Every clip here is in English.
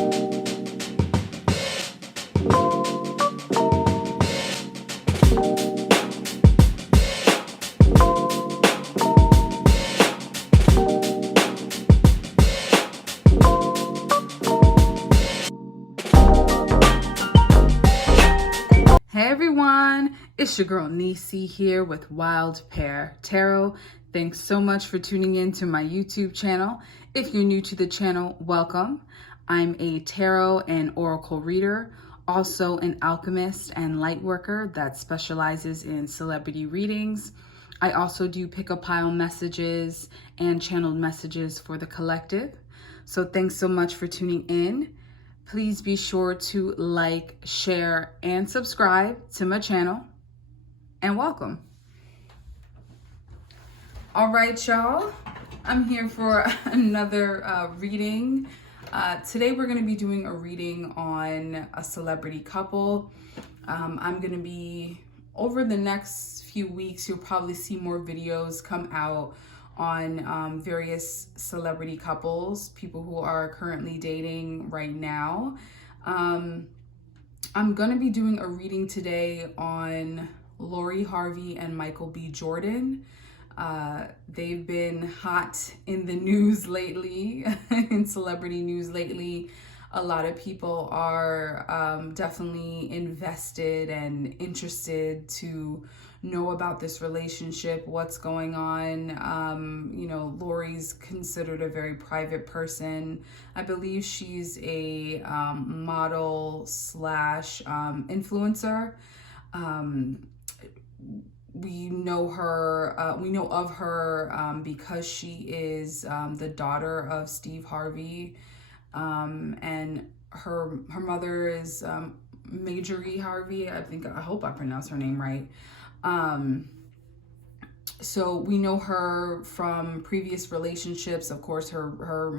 Hey everyone, it's your girl Nisi here with Wild Pear Tarot. Thanks so much for tuning in to my YouTube channel. If you're new to the channel, welcome. I'm a tarot and oracle reader, also an alchemist and light worker that specializes in celebrity readings. I also do pick-a-pile messages and channeled messages for the collective. So thanks so much for tuning in. Please be sure to like, share, and subscribe to my channel, and welcome. All right, y'all, I'm here for another reading. Today we're gonna be doing a reading on a celebrity couple. I'm gonna be, over the next few weeks, you'll probably see more videos come out on various celebrity couples, people who are currently dating right now. I'm gonna be doing a reading today on Lori Harvey and Michael B. Jordan. They've been hot in the news lately, in celebrity news lately. A lot of people are definitely invested and interested to know about this relationship, what's going on. You know, Lori's considered a very private person. I believe she's a model slash influencer. We know her, we know of her because she is the daughter of Steve Harvey, and her mother is Marjorie Harvey. I hope I pronounced her name right. So we know her from previous relationships. Of course, her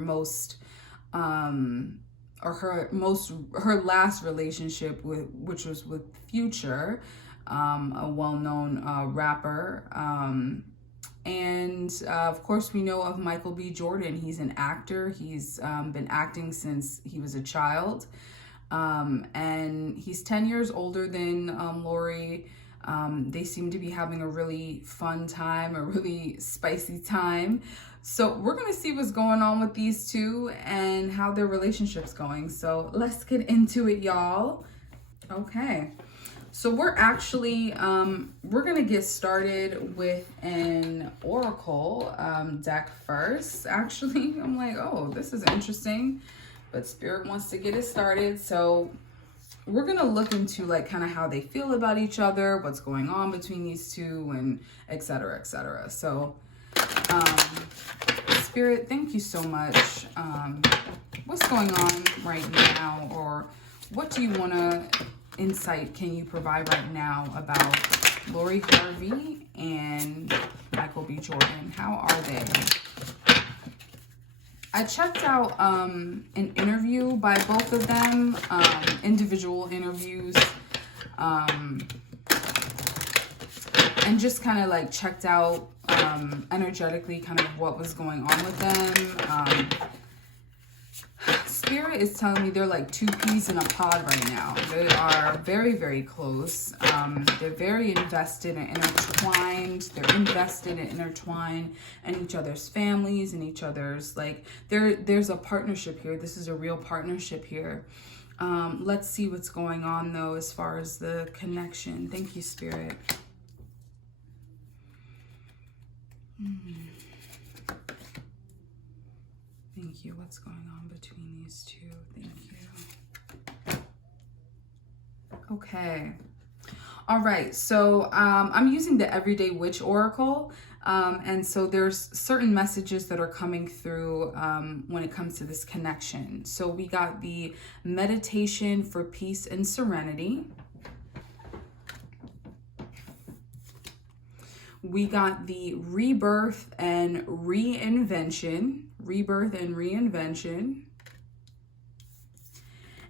last relationship which was with Future, a well-known rapper. And of course, we know of Michael B. Jordan. He's an actor. He's been acting since he was a child. And he's 10 years older than Lori. They seem to be having a really fun time, a really spicy time. So we're going to see what's going on with these two and how their relationship's going. So let's get into it, y'all. Okay. So we're actually, we're going to get started with an oracle deck first. Actually, I'm like, oh, this is interesting, but Spirit wants to get it started. So we're going to look into like kind of how they feel about each other, what's going on between these two, and et cetera, et cetera. So Spirit, thank you so much. What's going on right now, or what do you want to insight can you provide right now about Lori Harvey and Michael B. Jordan? How are they? I checked out an interview by both of them, individual interviews, and just kind of like checked out energetically kind of what was going on with them. Spirit is telling me they're like two peas in a pod right now. They are very, very close. They're very invested and intertwined. They're invested and intertwined in each other's families and each other's, like, there's a partnership here. This is a real partnership here. Let's see what's going on though as far as the connection. Thank you, Spirit. Thank you. What's going on between these two? Thank you. Okay. All right. So I'm using the Everyday Witch Oracle. And so there's certain messages that are coming through when it comes to this connection. So we got the meditation for peace and serenity. We got the rebirth and reinvention. Rebirth and reinvention.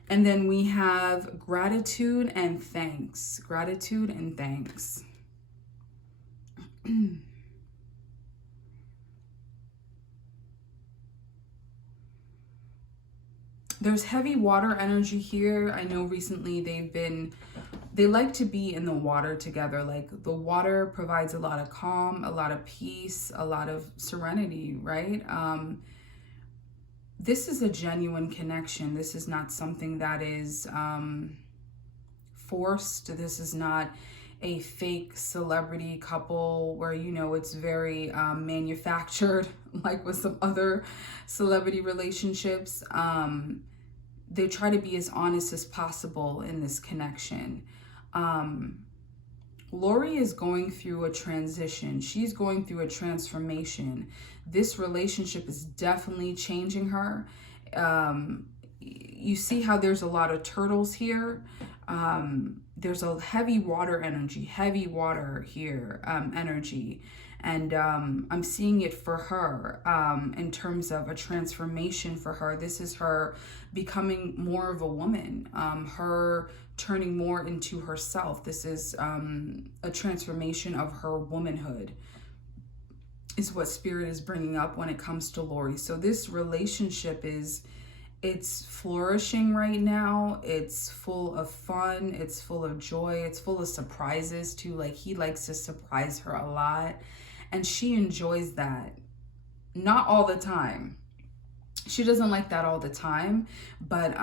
And then we have gratitude and thanks. Gratitude and thanks. There's heavy water energy here. I know recently they like to be in the water together. Like the water provides a lot of calm, a lot of peace, a lot of serenity, right? This is a genuine connection. This is not something that is forced. This is not a fake celebrity couple where, you know, it's very manufactured, like with some other celebrity relationships. They try to be as honest as possible in this connection. Lori is going through a transition. She's going through a transformation. This relationship is definitely changing her. You see how there's a lot of turtles here. There's a heavy water energy, heavy water here, energy. And I'm seeing it for her in terms of a transformation for her. This is her becoming more of a woman, her turning more into herself. This is a transformation of her womanhood, is what Spirit is bringing up when it comes to Lori. So this relationship it's flourishing right now. It's full of fun. It's full of joy. It's full of surprises too. Like he likes to surprise her a lot. And she enjoys that. Not all the time. She doesn't like that all the time, but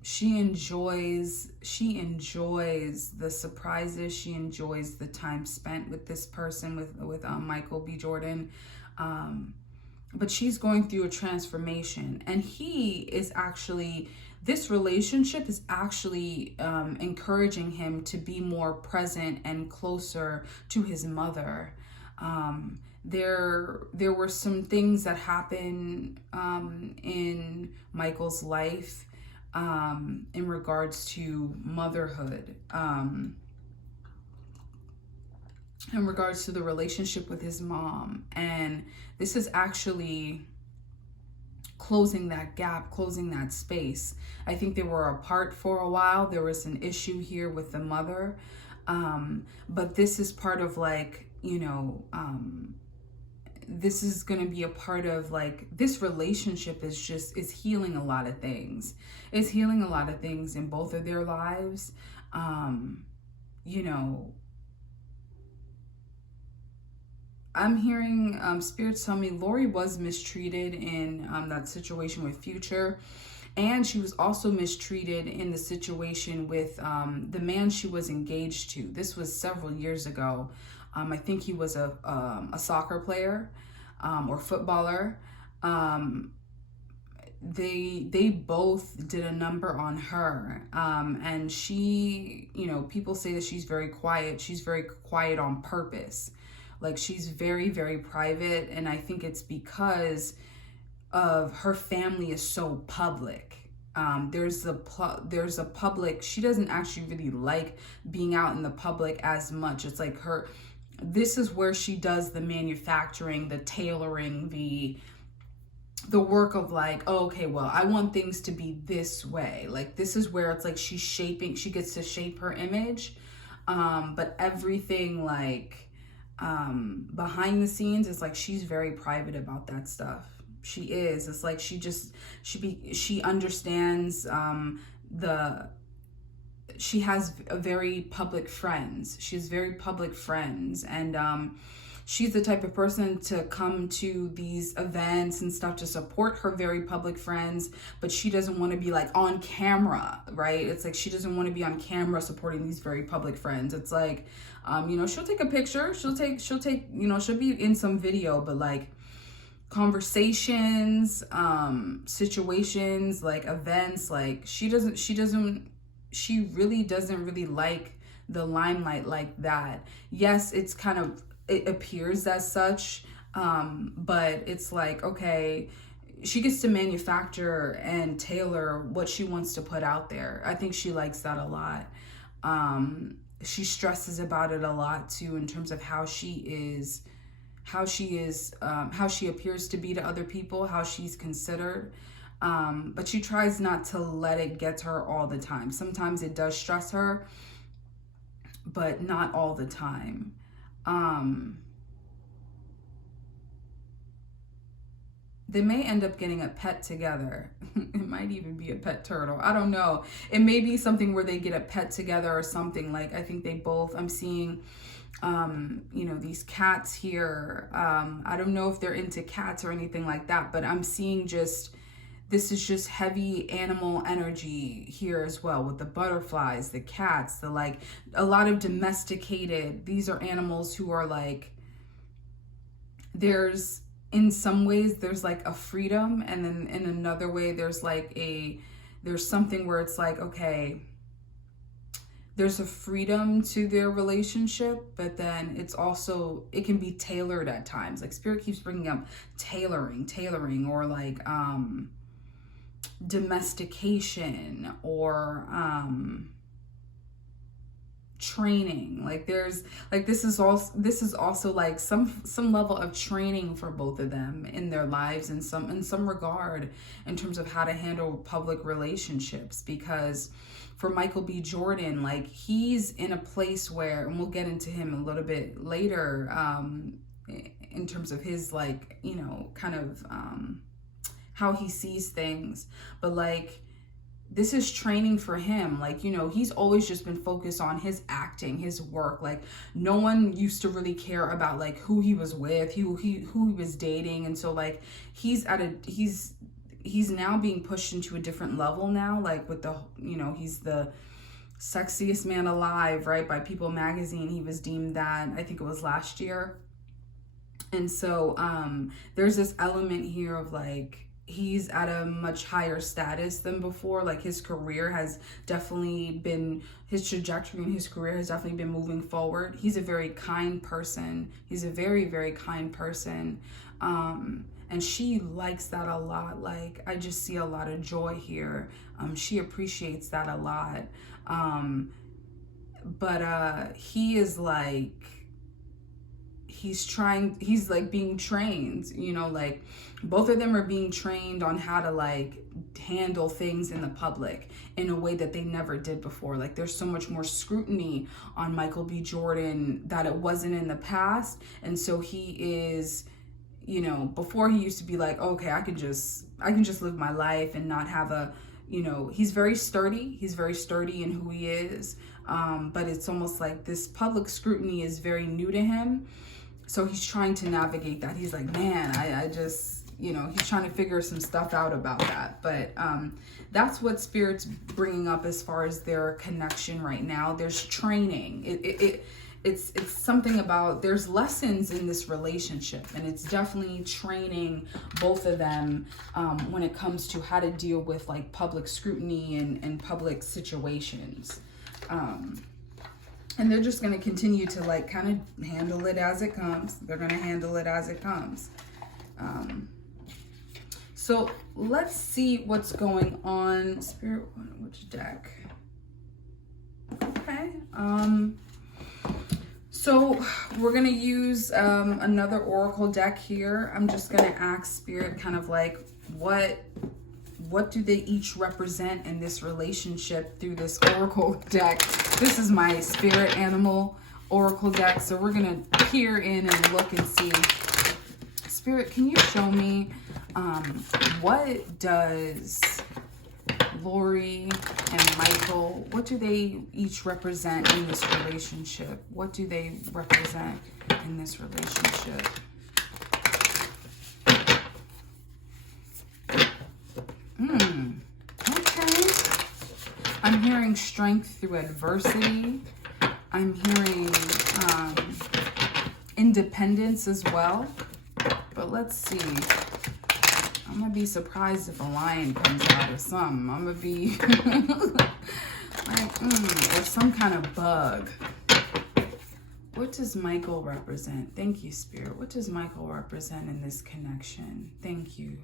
she enjoys the surprises. She enjoys the time spent with this person, with Michael B. Jordan. But she's going through a transformation, and this relationship is actually encouraging him to be more present and closer to his mother. There were some things that happened in Michael's life in regards to motherhood, in regards to the relationship with his mom. And this is actually closing that gap, closing that space. I think they were apart for a while. There was an issue here with the mother. But this is part of like, you know, this is going to be a part of like, this relationship is healing a lot of things. It's healing a lot of things in both of their lives. You know, I'm hearing spirits tell me Lori was mistreated in that situation with Future. And she was also mistreated in the situation with the man she was engaged to. This was several years ago. I think he was a soccer player or footballer. They both did a number on her. And she, you know, people say that she's very quiet. She's very quiet on purpose. Like she's very, very private. And I think it's because of her family is so public. There's a public, she doesn't actually really like being out in the public as much. It's like this is where she does the manufacturing, the tailoring, the work of like, oh, okay, well, I want things to be this way. Like this is where it's like she gets to shape her image. But everything like behind the scenes is like she's very private about that stuff. She is. It's like she understands she has a very public friends. She has very public friends, and she's the type of person to come to these events and stuff to support her very public friends, but she doesn't want to be like on camera, right? It's like she doesn't want to be on camera supporting these very public friends. It's like, you know, she'll take a picture, she'll take, you know, she'll be in some video, but like conversations, situations, like events, like she really doesn't really like the limelight like that. Yes, it appears as such, but it's like, okay, she gets to manufacture and tailor what she wants to put out there. I think she likes that a lot. She stresses about it a lot too, in terms of how she appears to be to other people, how she's considered. But she tries not to let it get to her all the time. Sometimes it does stress her, but not all the time. they may end up getting a pet together. It might even be a pet turtle. I don't know. It may be something where they get a pet together or something. Like, I think they both, I'm seeing, you know, these cats here. I don't know if they're into cats or anything like that, but I'm seeing just, this is just heavy animal energy here as well, with the butterflies, the cats, the, like, a lot of domesticated, these are animals who are like, there's, in some ways there's like a freedom, and then in another way there's like there's something where it's like, okay, there's a freedom to their relationship, but then it's also, it can be tailored at times. Like, Spirit keeps bringing up tailoring, or like domestication, or training. Like, there's like, this is also like some level of training for both of them in their lives, in some regard, in terms of how to handle public relationships. Because for Michael B. Jordan, like, he's in a place where, and we'll get into him a little bit later, in terms of his, like, you know, kind of how he sees things, but like, this is training for him. Like, you know, he's always just been focused on his acting, his work. Like, no one used to really care about like who he was with, who he was dating. And so like, he's now being pushed into a different level now, like with the, you know, he's the sexiest man alive, right? By People magazine, he was deemed that, I think it was last year. And so there's this element here of like, he's at a much higher status than before. Like, his career has definitely been, his trajectory in his career has definitely been moving forward. He's a very kind person. He's a very, very kind person. And she likes that a lot. Like, I just see a lot of joy here. She appreciates that a lot. But he is like, he's like being trained, you know, like both of them are being trained on how to like handle things in the public in a way that they never did before. Like, there's so much more scrutiny on Michael B. Jordan that it wasn't in the past. And so he is, you know, before he used to be like, okay, I can just live my life and not have a, you know, he's very sturdy in who he is. But it's almost like this public scrutiny is very new to him. So he's trying to navigate that. He's like, man, I just, you know, he's trying to figure some stuff out about that. But that's what Spirit's bringing up as far as their connection right now. There's training. It's something about, there's lessons in this relationship, and it's definitely training both of them when it comes to how to deal with like public scrutiny and public situations. And they're just going to continue to like kind of handle it as it comes. They're going to handle it as it comes. So let's see what's going on. Spirit, which deck? Okay. So we're going to use another oracle deck here. I'm just going to ask Spirit kind of like, what do they each represent in this relationship through this oracle deck? This is my spirit animal oracle deck. So we're going to peer in and look and see. Spirit, can you show me what does Lori and Michael, what do they each represent in this relationship? What do they represent in this relationship? Okay. I'm hearing strength through adversity. I'm hearing independence as well. But let's see. I'm going to be surprised if a lion comes out or something. I'm going to be like, or some kind of bug. What does Michael represent? Thank you, Spirit. What does Michael represent in this connection? Thank you.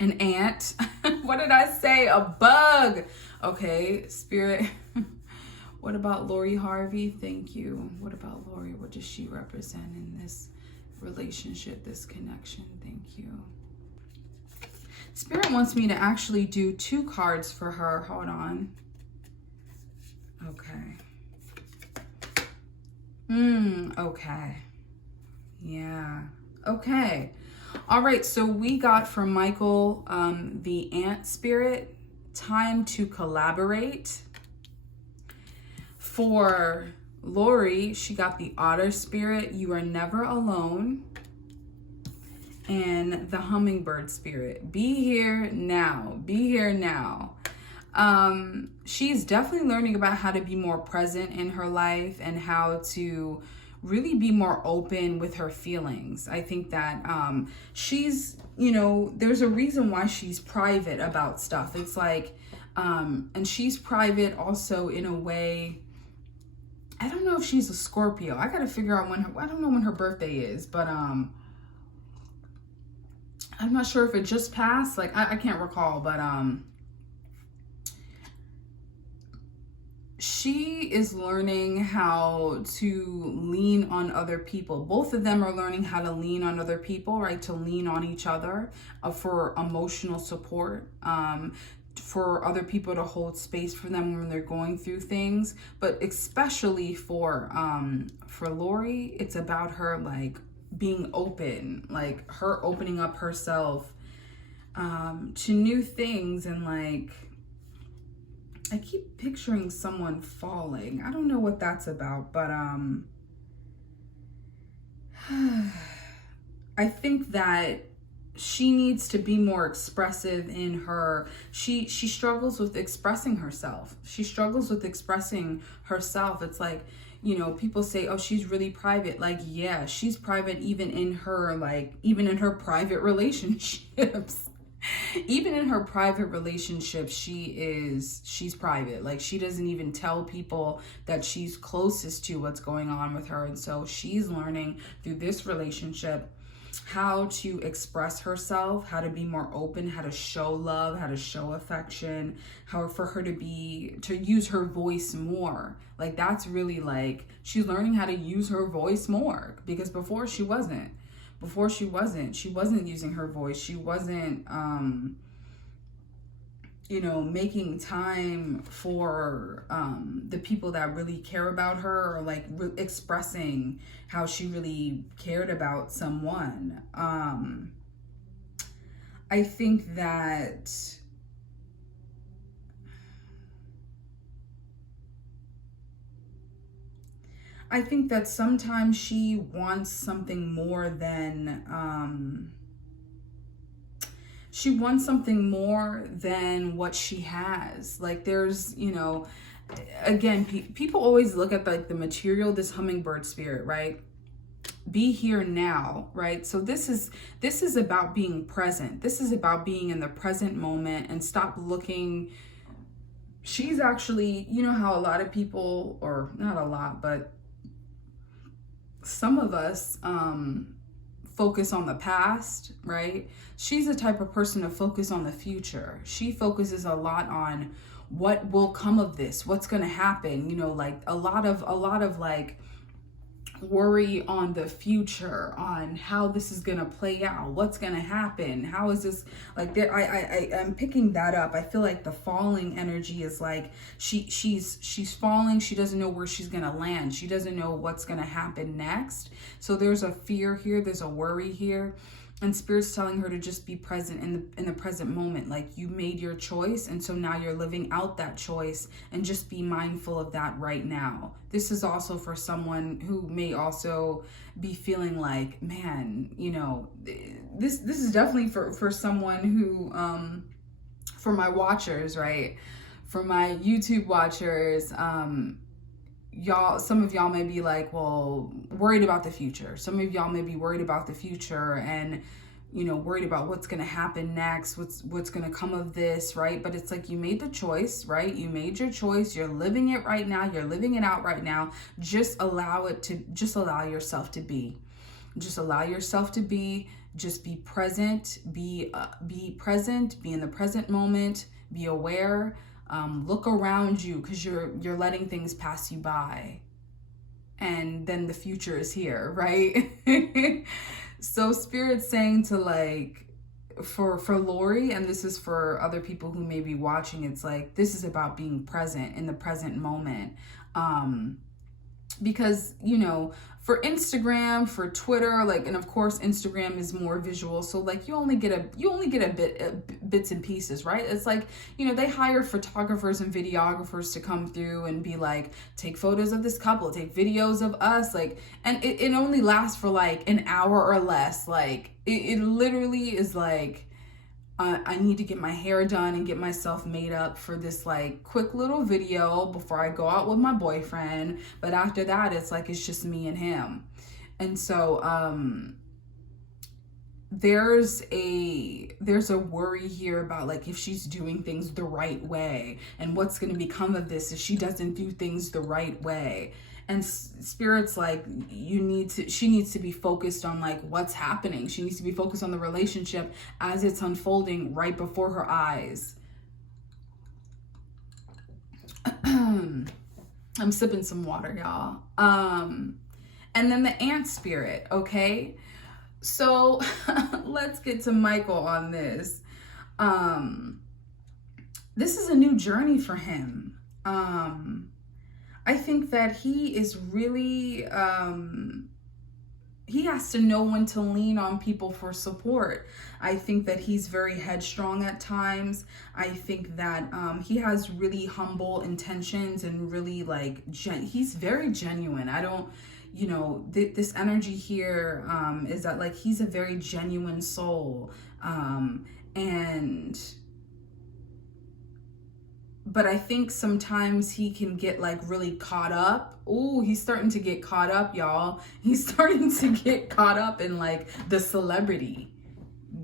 An ant. What did I say? A bug. Okay, Spirit. What about Lori Harvey? Thank you. What about Lori? What does she represent in this relationship, this connection? Thank you. Spirit wants me to actually do 2 cards for her. Hold on. Okay. Okay. Yeah. Okay. All right. So we got from Michael the ant spirit, time to collaborate. For Lori, she got the otter spirit, you are never alone. And the hummingbird spirit, be here now. Be here now. She's definitely learning about how to be more present in her life and how to really be more open with her feelings. I think that she's, there's a reason why she's private about stuff. It's like, and she's private also in a way. I don't know if she's a Scorpio. I gotta figure out I don't know when her birthday is, but I'm not sure if it just passed. Like, I can't recall, but she is learning how to lean on other people. Both of them are learning how to lean on other people, right? To lean on each other for emotional support. For other people to hold space for them when they're going through things, but especially for Lori, it's about her like being open, like her opening up herself to new things. And like, I keep picturing someone falling. I don't know what that's about, but I think that she needs to be more expressive in her. She struggles with expressing herself. She struggles with expressing herself. It's like, people say, oh, she's really private. Like, yeah, she's private even in her private relationships. Even in her private relationships, she's private. Like, she doesn't even tell people that she's closest to what's going on with her. And so she's learning through this relationship how to express herself, how to be more open, how to show love, how to show affection, how for her to use her voice more. Like, that's really like, she's learning how to use her voice more, because before she wasn't using her voice. She wasn't making time for the people that really care about her, or like expressing how she really cared about someone. I think that sometimes she wants something more than what she has. Like, there's, again, people always look at like the material, this hummingbird spirit, right? Be here now, right? So this is about being present. This is about being in the present moment and stop looking. She's actually, how a lot of people, or not a lot, but some of us focus on the past, right? She's the type of person to focus on the future. She focuses a lot on what will come of this, what's going to happen, like a lot of like worry on the future, on how this is going to play out, what's going to happen, how is this, like, I'm picking that up. I feel like the falling energy is like she's falling. She doesn't know where she's going to land. She doesn't know what's going to happen next. So there's a fear here, there's a worry here. And Spirit's telling her to just be present in the present moment. Like, you made your choice, and so now you're living out that choice, and just be mindful of that right now. This is also for someone who may also be feeling like, man, this is definitely for someone who, for my watchers, right? For my YouTube watchers, some of y'all may be like, well, worried about the future. Some of y'all may be worried about the future and, worried about what's going to happen next, what's going to come of this, right? But it's like, you made the choice, right? You made your choice. You're living it right now. You're living it out right now. Just allow yourself to be. Just allow yourself to be. Just be present. Be present. Be in the present moment. Be aware. Look around you, because you're letting things pass you by, and then the future is here, right? So Spirit's saying to, like, for Lori, and this is for other people who may be watching, it's like, this is about being present in the present moment. because, you know, for Instagram, for Twitter, like, and of course Instagram is more visual, so like you only get bits and pieces, right? It's like, you know, they hire photographers and videographers to come through and be like, take photos of this couple, take videos of us, like, and it only lasts for like an hour or less. Like it literally is like, I need to get my hair done and get myself made up for this like quick little video before I go out with my boyfriend. But after that, it's like, it's just me and him. And so there's a worry here about like if she's doing things the right way and what's going to become of this if she doesn't do things the right way. And Spirit's like, she needs to be focused on like what's happening. She needs to be focused on the relationship as it's unfolding right before her eyes. I'm sipping some water, y'all. And then the ant spirit, okay? So let's get to Michael on this. This is a new journey for him. I think that he is really, he has to know when to lean on people for support. I think that he's very headstrong at times. I think that he has really humble intentions and really like, he's very genuine. I don't, you know, this energy here is that like he's a very genuine soul. But I think sometimes he can get like really caught up. Ooh, he's starting to get caught up, y'all. He's starting to get caught up in like the celebrity.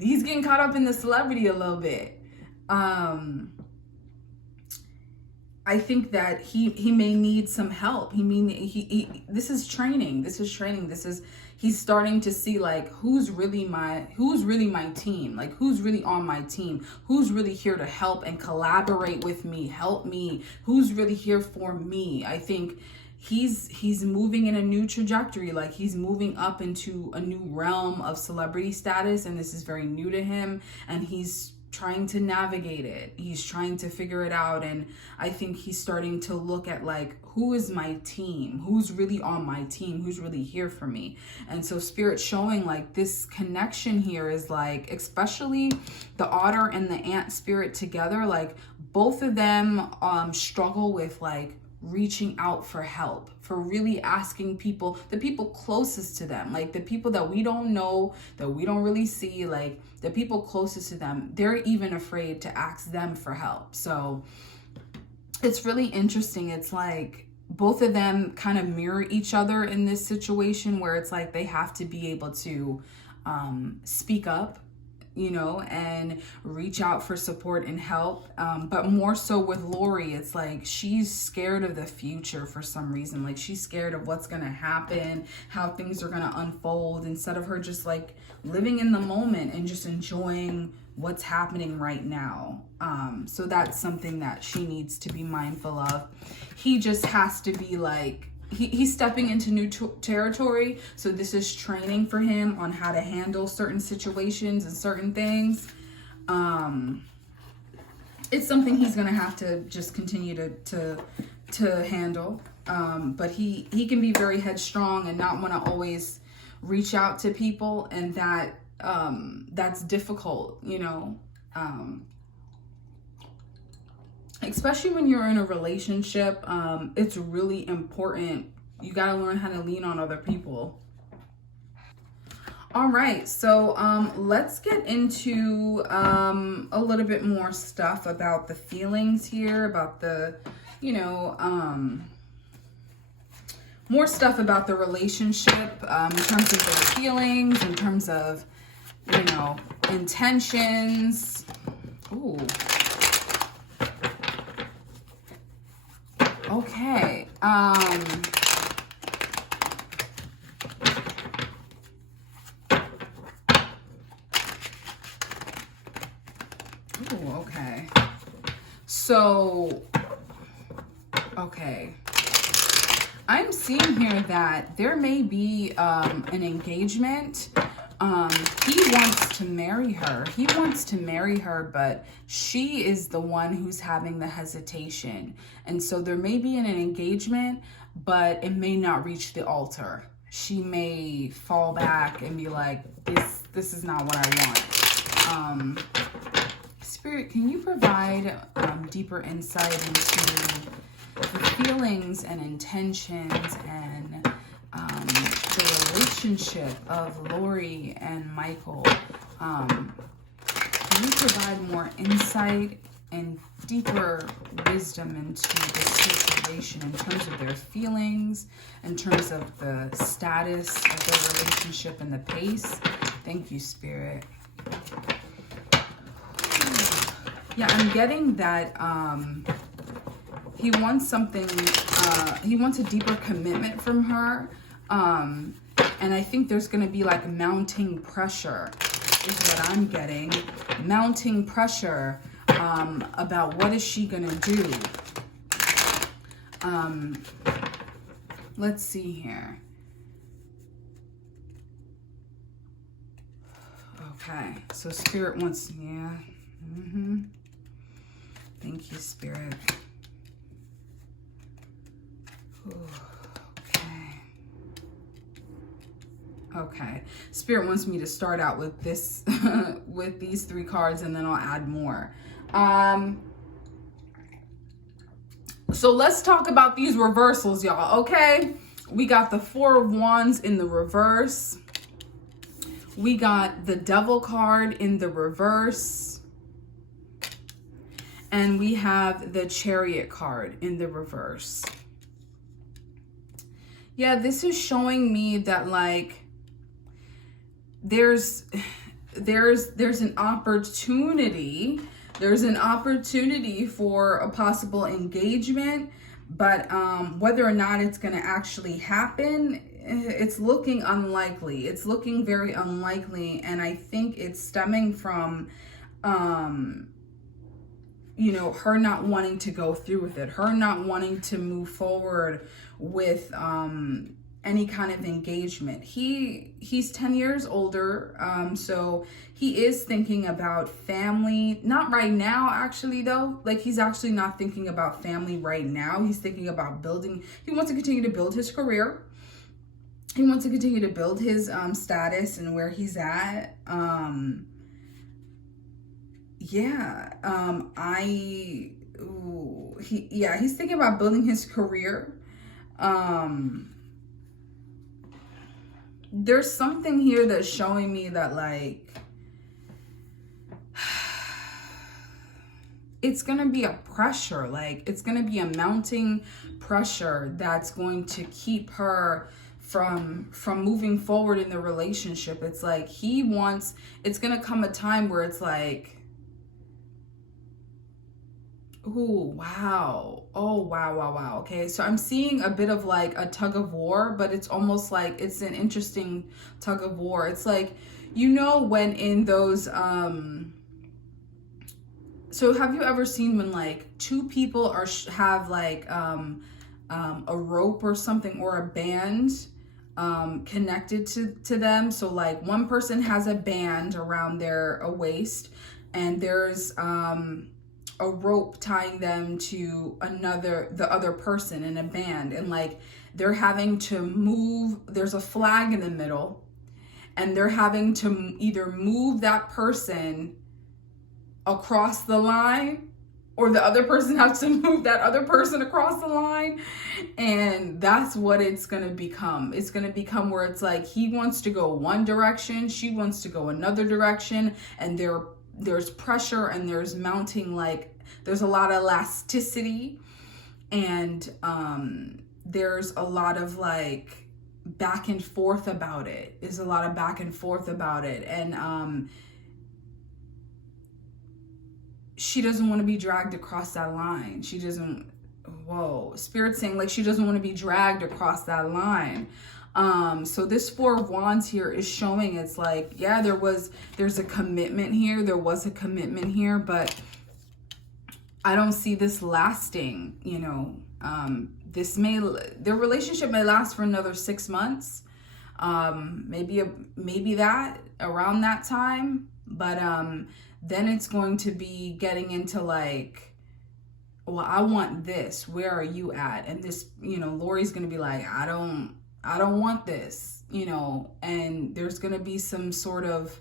He's getting caught up in the celebrity a little bit. I think that he may need some help. This is training. He's starting to see like who's really my team, like who's really on my team, who's really here to help and collaborate with me, help me, who's really here for me. I think he's moving in a new trajectory, like he's moving up into a new realm of celebrity status, and this is very new to him, and he's trying to navigate it. He's trying to figure it out. And I think he's starting to look at like, who is my team? Who's really on my team? Who's really here for me? And so Spirit showing like this connection here is like, especially the otter and the ant spirit together, like both of them struggle with like reaching out for help, for really asking people, the people closest to them, like the people that we don't know, that we don't really see, like the people closest to them, they're even afraid to ask them for help. So it's really interesting. It's like both of them kind of mirror each other in this situation where it's like they have to be able to speak up, you know, and reach out for support and help. But more so with Lori, it's like she's scared of the future for some reason. Like she's scared of what's going to happen, how things are going to unfold, instead of her just like living in the moment and just enjoying what's happening right now. So that's something that she needs to be mindful of. He just has to be like, he's stepping into new territory, so this is training for him on how to handle certain situations and certain things. It's something he's gonna have to just continue to handle. But he can be very headstrong and not want to always reach out to people, and that's difficult, you know. Especially when you're in a relationship, it's really important. You got to learn how to lean on other people. All right, so let's get into a little bit more stuff about the feelings here, about the, you know, more stuff about the relationship in terms of their feelings, in terms of, you know, intentions. Ooh. Okay. Ooh, okay. So, okay. I'm seeing here that there may be an engagement. He wants to marry her. He wants to marry her, but she is the one who's having the hesitation. And so there may be an engagement, but it may not reach the altar. She may fall back and be like, this is not what I want. Spirit, can you provide deeper insight into the feelings and intentions and the relationship of Lori and Michael? Can you provide more insight and deeper wisdom into the situation in terms of their feelings, in terms of the status of their relationship and the pace? Thank you, Spirit. Yeah, I'm getting that he wants something, he wants a deeper commitment from her. And I think there's going to be like mounting pressure is what I'm getting. Mounting pressure about what is she going to do. Let's see here. Okay, so Spirit wants, yeah. Thank you, Spirit. Ooh, okay. Spirit wants me to start out with this, with these 3 cards, and then I'll add more. So let's talk about these reversals, y'all, okay? We got the 4 of Wands in the reverse. We got the Devil card in the reverse. And we have the Chariot card in the reverse. Yeah, this is showing me that, like, there's an opportunity. There's an opportunity for a possible engagement, but whether or not it's going to actually happen, it's looking unlikely. It's looking very unlikely, and I think it's stemming from you know, her not wanting to go through with it, her not wanting to move forward with any kind of engagement. He's 10 years older, so he is thinking about family. Not right now, actually, though. Like, he's actually not thinking about family right now. He's thinking about building. He wants to continue to build his career. He wants to continue to build his status and where he's at. He's thinking about building his career. There's something here that's showing me that, like, it's going to be a pressure, like, it's going to be a mounting pressure that's going to keep her from moving forward in the relationship. It's like it's going to come a time where it's like, ooh, wow. Oh, wow. Okay, so I'm seeing a bit of like a tug of war, but it's almost like it's an interesting tug of war. It's like, you know, when in those, so have you ever seen when like 2 people have like a rope or something, or a band connected to them? So like one person has a band around their waist, and there's a rope tying them to the other person in a band, and like they're having to move. There's a flag in the middle, and they're having to either move that person across the line, or the other person has to move that other person across the line. And that's what it's going to become. It's going to become where it's like he wants to go one direction, she wants to go another direction, and there's pressure, and there's mounting, like there's a lot of elasticity, and there's a lot of like back and forth about it. There's a lot of back and forth about it, and she doesn't want to be dragged across that line. She doesn't, Spirit's saying like she doesn't want to be dragged across that line. So this 4 of Wands here is showing it's like, yeah, there's a commitment here. There was a commitment here, but I don't see this lasting, you know. Their relationship may last for another 6 months. Maybe that around that time, but then it's going to be getting into like, well, I want this. Where are you at? And this, Lori's going to be like, I don't want this, and there's going to be some sort of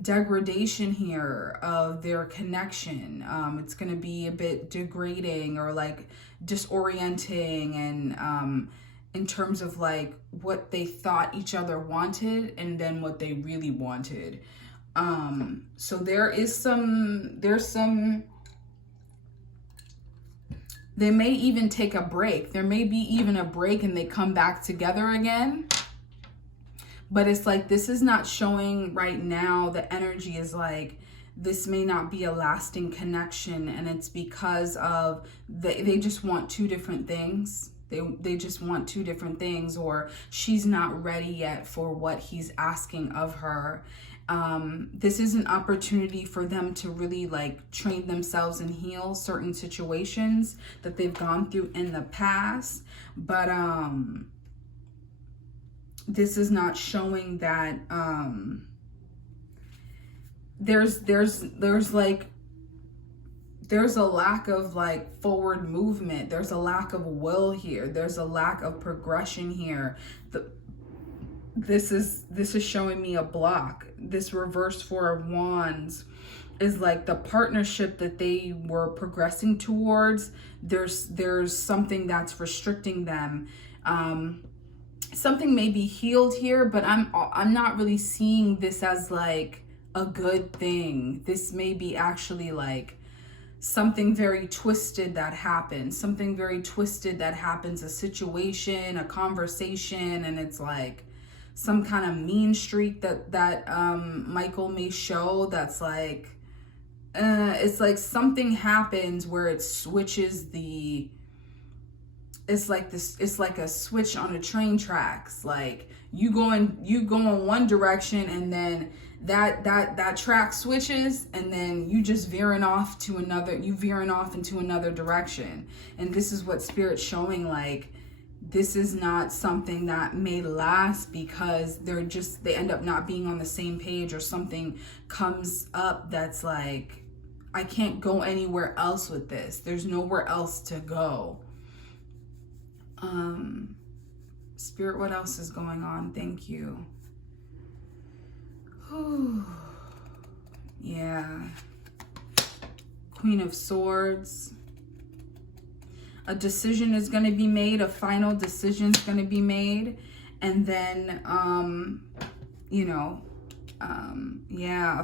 degradation here of their connection. It's going to be a bit degrading or like disorienting, and in terms of like what they thought each other wanted and then what they really wanted. So there's some, they may even take a break. There may be even a break and they come back together again. But it's like, this is not showing right now. The energy is like, this may not be a lasting connection. And it's because of, they just want two different things. They just want two different things, or she's not ready yet for what he's asking of her. This is an opportunity for them to really like train themselves and heal certain situations that they've gone through in the past. But this is not showing that there's a lack of like forward movement. There's a lack of will here. There's a lack of progression here. This is showing me a block. This reverse Four of Wands is like the partnership that they were progressing towards. There's something that's restricting them. Something may be healed here, but I'm not really seeing this as like a good thing. This may be actually like something very twisted that happens. Something very twisted that happens, a situation, a conversation, and it's like some kind of mean streak that Michael may show. That's like, it's like something happens where it switches it's like this, it's like a switch on a train tracks. Like you go in one direction, and then that track switches, and then you just veering off into another direction. And this is what Spirit's showing, like this is not something that may last, because they end up not being on the same page, or something comes up that's like, I can't go anywhere else with this. There's nowhere else to go. Spirit, what else is going on? Thank you. Whew. Yeah. Queen of Swords. A decision is going to be made. A final decision is going to be made. And then, a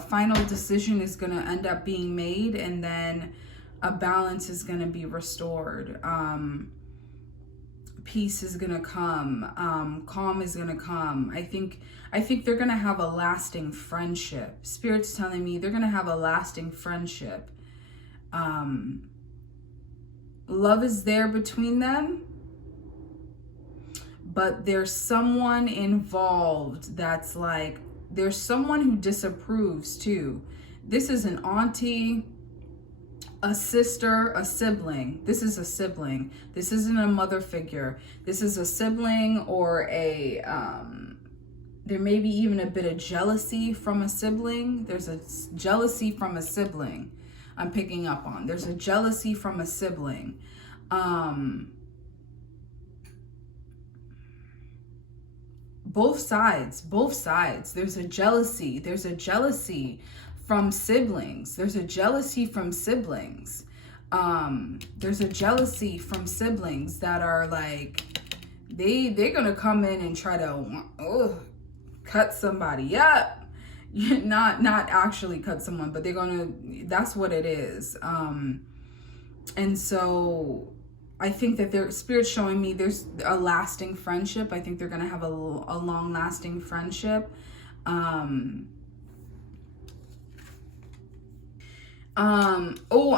final decision is going to end up being made. And then a balance is going to be restored. Peace is gonna come, calm is gonna come. I think they're gonna have a lasting friendship. Spirit's telling me they're gonna have a lasting friendship. Love is there between them, but there's someone involved that's like, there's someone who disapproves too. This is an auntie, a sister, a sibling. This is a sibling. This isn't a mother figure. This is a sibling, or a there may be even a bit of jealousy from a sibling. There's a jealousy from a sibling I'm picking up on. There's a jealousy from a sibling. Both sides. There's a jealousy from siblings. There's a jealousy from siblings. There's a jealousy from siblings that are like, they're gonna come in and try to cut somebody up. Not actually cut someone, but that's what it is. And so I think that their Spirit's showing me there's a lasting friendship. I think they're gonna have a long lasting friendship.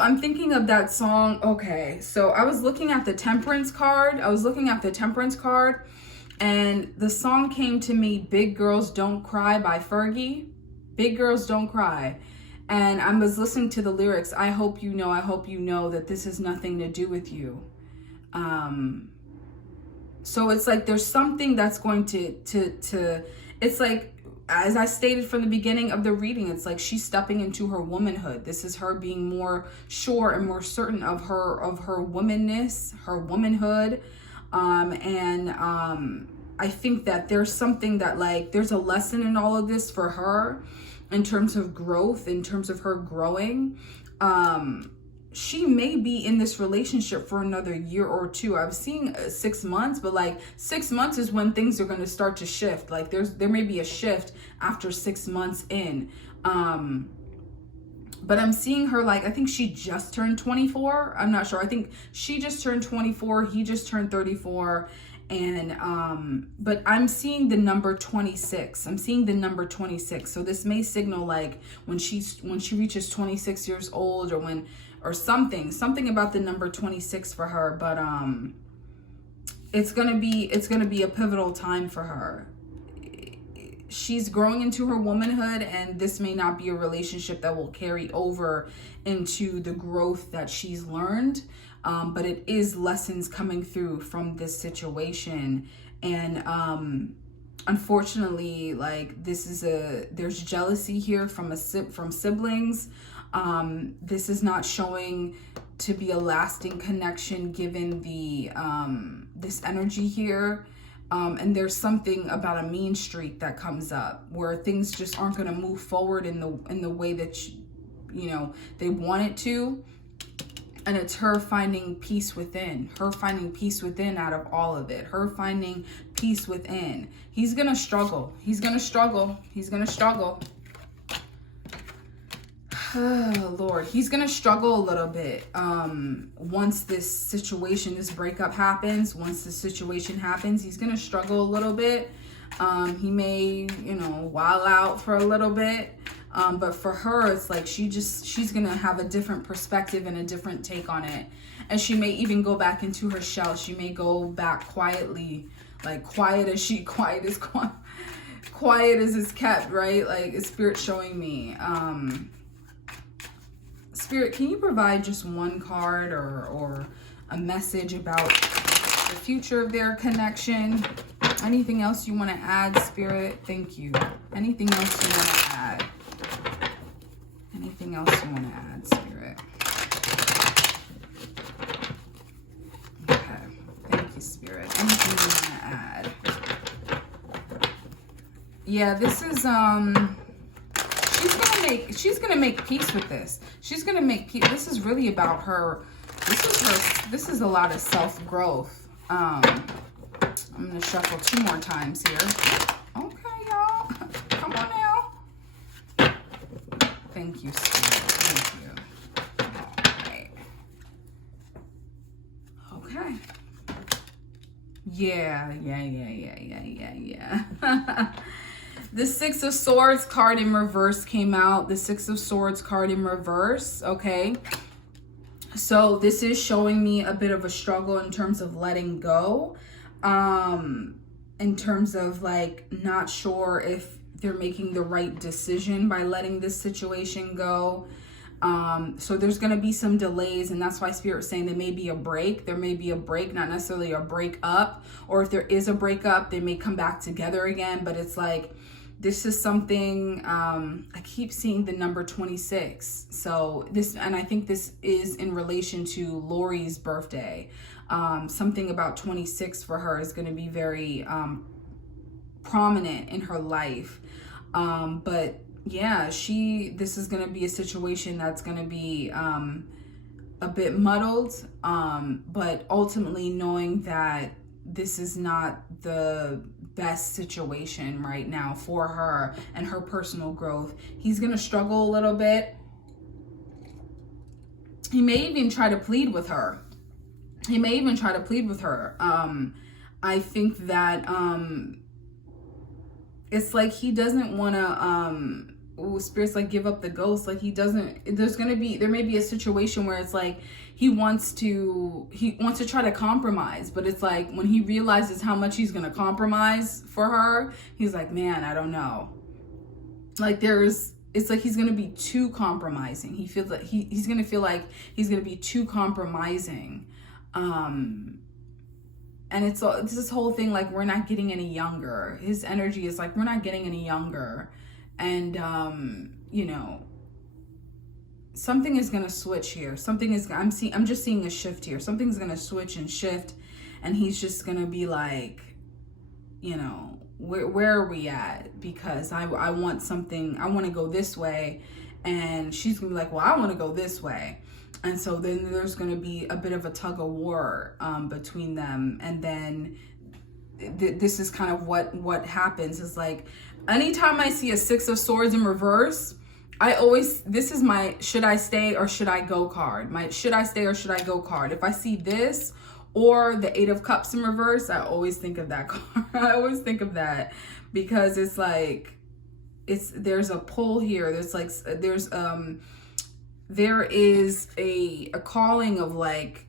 I'm thinking of that song. Okay, so I was looking at the Temperance card. And the song came to me, Big Girls Don't Cry by Fergie. Big Girls Don't Cry. And I was listening to the lyrics. I hope you know that this has nothing to do with you. So it's like there's something that's going to it's like as I stated from the beginning of the reading, it's like she's stepping into her womanhood. This is her being more sure and more certain of her womanness, her womanhood. I think that there's something that, like, there's a lesson in all of this for her in terms of growth, in terms of her growing. She may be in this relationship for another year or two. I was seeing 6 months, but like 6 months is when things are going to start to shift. Like there may be a shift after 6 months in. But I'm seeing her, like, I think she just turned 24. I'm not sure. I think she just turned 24. He just turned 34. And, but I'm seeing the number 26. I'm seeing the number 26. So this may signal, like, when she reaches 26 years old, or something about the number 26 for her. But, it's going to be a pivotal time for her. She's growing into her womanhood, and this may not be a relationship that will carry over into the growth that she's learned. But it is lessons coming through from this situation. And unfortunately, like, there's jealousy here from siblings. This is not showing to be a lasting connection given the this energy here. And there's something about a mean streak that comes up where things just aren't going to move forward in the way that they want it to. And it's her finding peace within. Her finding peace within out of all of it. Her finding peace within. He's going to struggle. He's going to struggle. He's going to struggle. Oh, Lord. He's going to struggle a little bit. Once this breakup happens, once this situation happens, he's going to struggle a little bit. He may, wild out for a little bit. But for her, it's like she's going to have a different perspective and a different take on it. And she may even go back into her shell. She may go back quietly, like quiet as is kept, right? Like, is Spirit showing me. Spirit, can you provide just one card or a message about the future of their connection? Anything else you want to add, Spirit? Thank you. Anything else you want to add? Anything else you want to add, Spirit? Okay. Thank you, Spirit. Anything you want to add? Yeah, this is she's gonna make peace with this. She's gonna make peace. This is really about her. This is a lot of self-growth. I'm gonna shuffle 2 more times here. Okay, y'all. Come on now. Thank you, Spirit. Thank you. All right. Okay. Yeah. The 6 of Swords card in reverse came out. The 6 of Swords card in reverse. Okay. So this is showing me a bit of a struggle in terms of letting go. In terms of, like, not sure if they're making the right decision by letting this situation go. So there's going to be some delays, and that's why Spirit's saying there may be a break. There may be a break, not necessarily a break up. Or if there is a breakup, they may come back together again. But it's like, this is something, I keep seeing the number 26. So and I think this is in relation to Lori's birthday. Something about 26 for her is going to be very prominent in her life. But yeah, this is going to be a situation that's going to be a bit muddled. But ultimately knowing that this is not the best situation right now for her and her personal growth. He's going to struggle a little bit. He may even try to plead with her. I think that it's like he doesn't want to Spirit's like, give up the ghost. Like, there may be a situation where it's like he wants to try to compromise, but it's like when he realizes how much he's gonna compromise for her, he's like, man, I don't know. Like, it's like he's gonna be too compromising. He feels like he's gonna feel like he's gonna be too compromising. and it's this whole thing like we're not getting any younger. His energy is like we're not getting any younger, and you know, something is gonna switch here. I'm just seeing a shift here. Something's gonna switch and shift, and he's just gonna be like, you know, where are we at? Because I want something. I want to go this way, and she's gonna be like, well, I want to go this way. And so then there's going to be a bit of a tug of war between them. And then this is kind of what happens is like, anytime I see a 6 of Swords in reverse, this is my should I stay or should I go card. My should I stay or should I go card. If I see this or the 8 of Cups in reverse, I always think of that card. I always think of that because it's like, there's a pull here. There is a calling of like,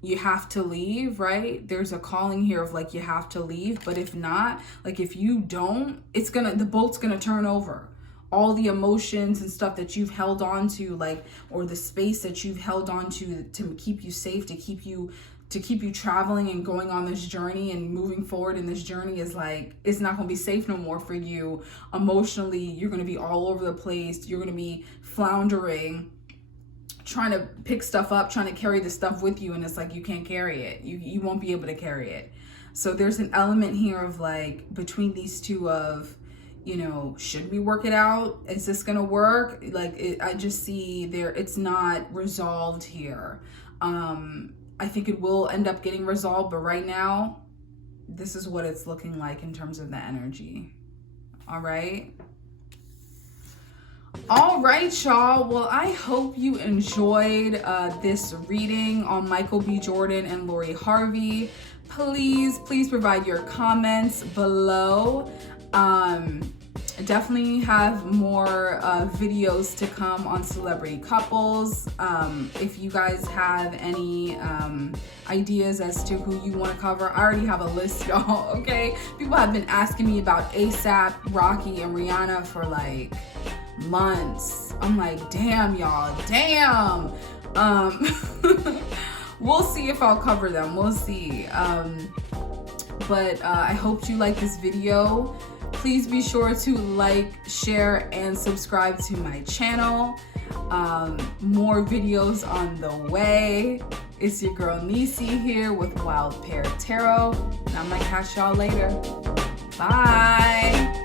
you have to leave, right? There's a calling here of like, you have to leave. But if not, like if you don't, the boat's gonna turn over. All the emotions and stuff that you've held on to, like, or the space that you've held on to keep you safe, to keep you traveling and going on this journey and moving forward in this journey is like, it's not going to be safe no more for you. Emotionally, you're going to be all over the place. You're going to be floundering, trying to pick stuff up, trying to carry the stuff with you, and it's like you can't carry it. You won't be able to carry it. So there's an element here of like between these two of, you know, should we work it out? Is this gonna work? Like I just see it's not resolved here. I think it will end up getting resolved, but right now this is what it's looking like in terms of the energy. All right, y'all. Well, I hope you enjoyed this reading on Michael B. Jordan and Lori Harvey. Please provide your comments below. Definitely have more videos to come on celebrity couples. If you guys have any ideas as to who you want to cover, I already have a list, y'all. Okay, people have been asking me about ASAP, Rocky, and Rihanna for like months. I'm like, damn, y'all, damn. We'll see if I'll cover them. We'll see. But I hope you like this video. Please be sure to like, share, and subscribe to my channel. More videos on the way. It's your girl Nisi here with Wild Pear Tarot. And I'm gonna catch y'all later. Bye.